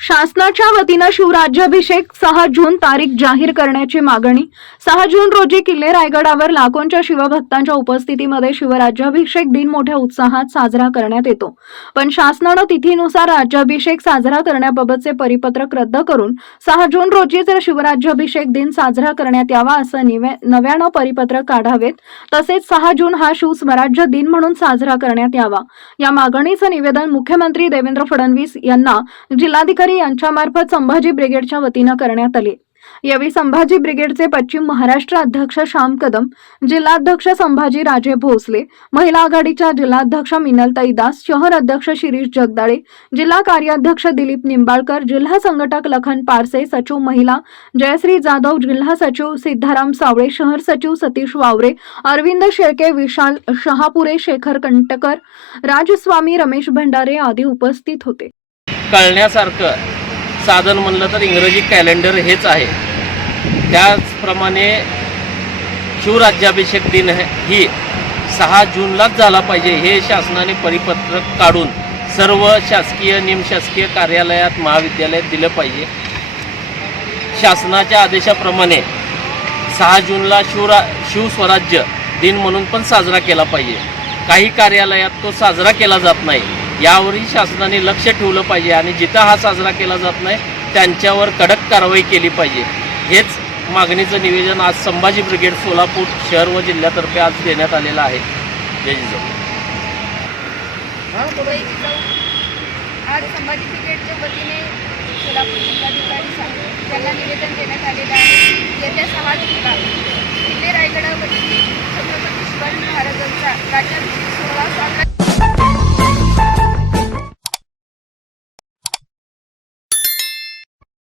शासनाच्या वतीनं शिवराज्याभिषेक सहा जून तारीख जाहीर करण्याची मागणी. सहा जून रोजी किल्ले रायगडावर लाखोंच्या शिवभक्तांच्या उपस्थितीमध्ये शिवराज्याभिषेक दिन मोठ्या उत्साहात साजरा करण्यात येतो. पण शासनानं तिथीनुसार राज्याभिषेक साजरा करण्याबाबतचे परिपत्रक रद्द करून सहा जून रोजीच शिवराज्याभिषेक दिन साजरा करण्यात यावा असं निवे- नव्यानं परिपत्रक काढावेत. तसेच सहा जून हा शिवस्वराज्य दिन म्हणून साजरा करण्यात यावा. या मागणीचं निवेदन मुख्यमंत्री देवेंद्र फडणवीस यांना जिल्हाधिकारी यांच्यामार्फत संभाजी ब्रिगेडच्या वतीनं करण्यात आले. यावेळी संभाजी ब्रिगेडचे पश्चिम महाराष्ट्र अध्यक्ष श्याम कदम जिल्हाध्यक्ष संभाजी राजे भोसले महिला आघाडीच्या जिल्हाध्यक्ष मिनलताई दास शहर अध्यक्ष शिरीष जगदाळे जिल्हा कार्याध्यक्ष दिलीप निंबाळकर जिल्हा संघटक लखन पारसे सचिव महिला जयश्री जाधव जिल्हा सचिव सिद्धाराम सावळे शहर सचिव सतीश वावरे अरविंद शेळके विशाल शहापुरे शेखर कंटकर राजस्वामी रमेश भंडारे आदी उपस्थित होते. कळण्यासारखं साधन म्हणलं तर इंग्रजी कॅलेंडर हेच आहे. त्याचप्रमाणे शिवराज्याभिषेक दिन ही सहा जूनलाच झाला पाहिजे हे शासनाने परिपत्रक काढून सर्व शासकीय निमशासकीय कार्यालयात महाविद्यालयात दिलं पाहिजे. शासनाच्या आदेशाप्रमाणे सहा जूनला शिवरा शिवस्वराज्य दिन म्हणून पण साजरा केला पाहिजे. काही कार्यालयात तो साजरा केला जात नाही. यावरही शासनाने लक्ष ठेवलं पाहिजे आणि जिथं हा साजरा केला जात नाही त्यांच्यावर कडक कारवाई केली पाहिजे. हेच मागणीचं निवेदन आज संभाजी ब्रिगेड सोलापूर शहर व जिल्ह्यातर्फे आज देण्यात आलेलं आहे. जय जिजाऊ. हो, आज संभाजी ब्रिगेडच्या वतीने सोलापूर जिल्हाधिकारी साहेब यांना निवेदन देण्यात आलेलं आहे येत्या सहा जूनला किल्ले रायगडावरती छत्रपती शिवाजी महाराजांचा राज्याभिषेक